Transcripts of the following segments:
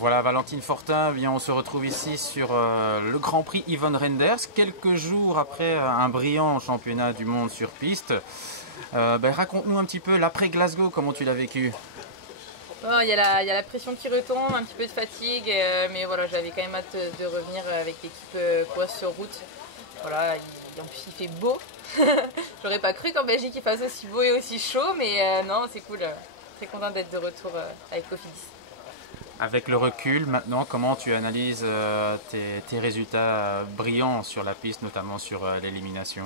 Voilà Valentine Fortin, bien, on se retrouve ici sur le Grand Prix Yvonne Renders, quelques jours après un brillant championnat du monde sur piste. Raconte-nous un petit peu l'après Glasgow, comment tu l'as vécu? Il y a la pression qui retombe, un petit peu de fatigue, mais voilà, j'avais quand même hâte de revenir avec l'équipe coureuse sur route. Voilà, en plus il fait beau. J'aurais pas cru qu'en Belgique il fasse aussi beau et aussi chaud, mais non, c'est cool. Très content d'être de retour avec Cofidis. Avec le recul, maintenant, comment tu analyses tes résultats brillants sur la piste, notamment sur l'élimination?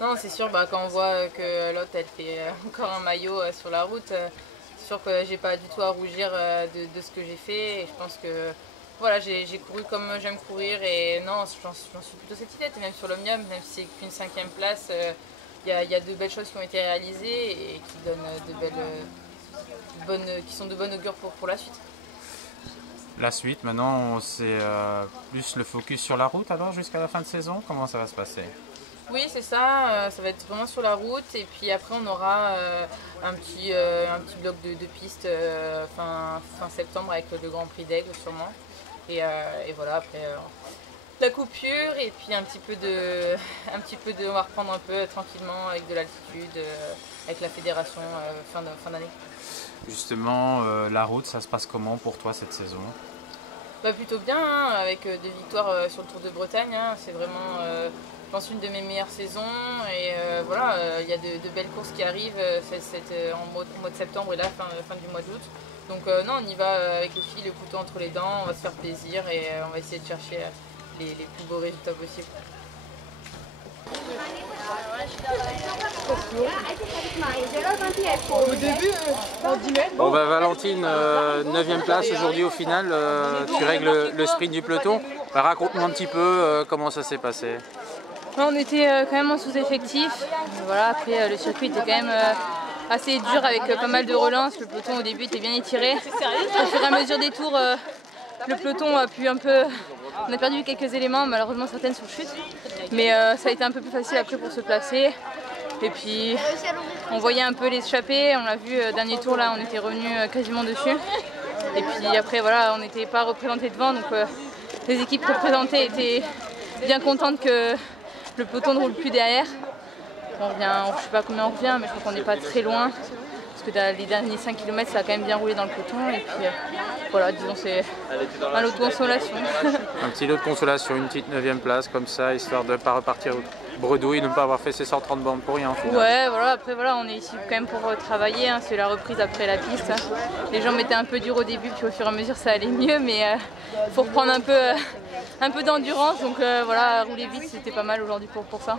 Non, c'est sûr, quand on voit que l'autre elle fait encore un maillot sur la route, c'est sûr que j'ai pas du tout à rougir de ce que j'ai fait. Et je pense que voilà, j'ai couru comme j'aime courir et non, j'en suis plutôt satisfaite. Et même sur l'Omnium, même si c'est qu'une 5e place, il y a de belles choses qui ont été réalisées et qui donnent qui sont de bonne augure pour la suite. La suite, maintenant, c'est plus le focus sur la route alors jusqu'à la fin de saison? Comment ça va se passer? Oui, c'est ça, ça va être vraiment sur la route et puis après on aura un petit bloc de piste fin septembre avec le Grand Prix d'Aigle sûrement. Et voilà, après la coupure et puis un petit peu de on va reprendre un peu tranquillement avec de l'altitude, avec la fédération fin d'année. Justement, la route, ça se passe comment pour toi cette saison? Plutôt bien, hein, avec des victoires sur le Tour de Bretagne, hein, c'est vraiment je pense une de mes meilleures saisons et voilà, il y a de belles courses qui arrivent en mois de septembre et là fin du mois d'août. Donc non, on y va avec les filles, le couteau entre les dents, on va se faire plaisir et on va essayer de chercher les plus beaux résultats possibles. Au début, on dit même. Bon Valentine, 9e place aujourd'hui au final, tu règles le sprint du peloton. Raconte-nous un petit peu comment ça s'est passé. On était quand même en sous-effectif. Voilà, après le circuit était quand même assez dur avec pas mal de relances. Le peloton au début était bien étiré. Au fur et à mesure des tours, le peloton a pu un peu... On a perdu quelques éléments, malheureusement certaines sur chute. Mais ça a été un peu plus facile après pour se placer. Et puis on voyait un peu l'échappée. On l'a vu dernier tour là, on était revenu quasiment dessus. Et puis après voilà, on n'était pas représentés devant. Donc les équipes représentées étaient bien contentes que le peloton ne roule plus derrière. On revient, je ne sais pas combien on revient, mais je crois qu'on n'est pas très loin. Parce que dans les derniers 5 km, ça a quand même bien roulé dans le peloton. Et puis voilà, disons, c'est un lot de consolation. Un petit lot de consolation, une petite 9e place comme ça, histoire de ne pas repartir bredouille, de ne pas avoir fait ses 130 bornes pour rien. Ouais, voilà, après voilà, on est ici quand même pour travailler. Hein, c'est la reprise après la piste. Les jambes étaient un peu dures au début, puis au fur et à mesure, ça allait mieux. Mais il faut reprendre un peu d'endurance. Donc voilà, rouler vite, c'était pas mal aujourd'hui pour ça.